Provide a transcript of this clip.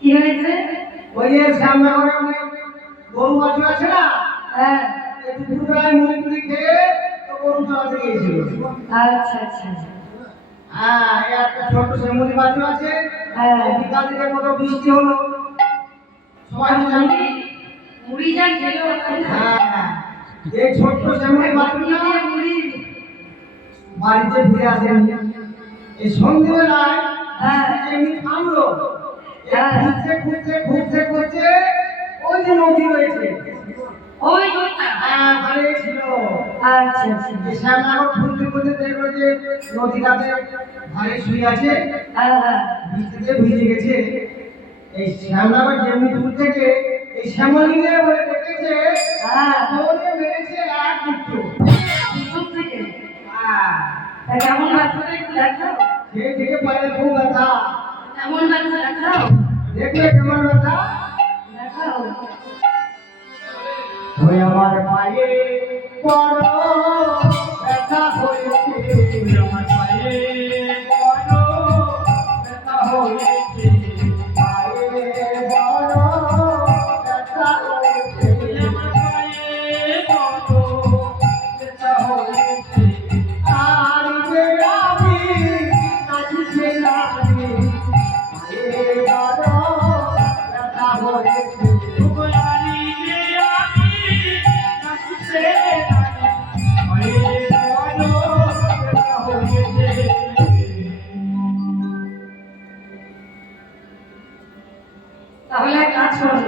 কি হয়েছে? ওই যে সামনে গরু বাছুর আছে না, হ্যাঁ, দুপুরবেলায় মুড়ি টুড়ি খেয়ে তো গরু চড়াতে গিয়েছিল। আচ্ছা আচ্ছা। হ্যাঁ, এই একটা ছোট্ট মুড়ি বাছুর আছে। বিকাল দিকের মতো বৃষ্টি হলো, সবাই জানি মুড়ি যা খেলো। হ্যাঁ, এই ছোট্ট মুড়ি বাছুরটা বাড়িতে ফিরে আসেন। এই সন্ধ্যেবেলায় এমনি থামলো, ঘুরতে ঘুরতে ঘুরতে ঘুরতে ওই যে নদী রয়েছে, ওই ঘরে ছিল। আচ্ছা আচ্ছা। শ্যামনগর ঘুরতে ঘুরতে দেখলো যে নদীটাতে ঘরে শুয়ে আছে, বৃষ্টিতে ভিজে গেছে। এই শ্যামনগর যেমনি দূর থেকে এই শ্যামলিঙ্গে বলে দেখেছে, দৌড়ে মেরেছে এক মৃত্যু থেকে। কেমন ব্যথা একটু দেখাও। সেই থেকে পায়ে খুব ব্যথা। কেমন ব্যথা দেখাও, দেখলে কেমন ব্যথা দেখাও। ওই আমার পায়ে বড় ব্যথা হয়েছে, আমার পায়ে বড় ব্যথা হয়েছে, পায়ে বড় ব্যথা হয়েছে, আমার পায়ে বড় ব্যথা হয়েছে। আর যে আমি নাচিছে নাচি, পায়ে বড় ব্যথা হয়েছে। তাহলে এক কাজ করো,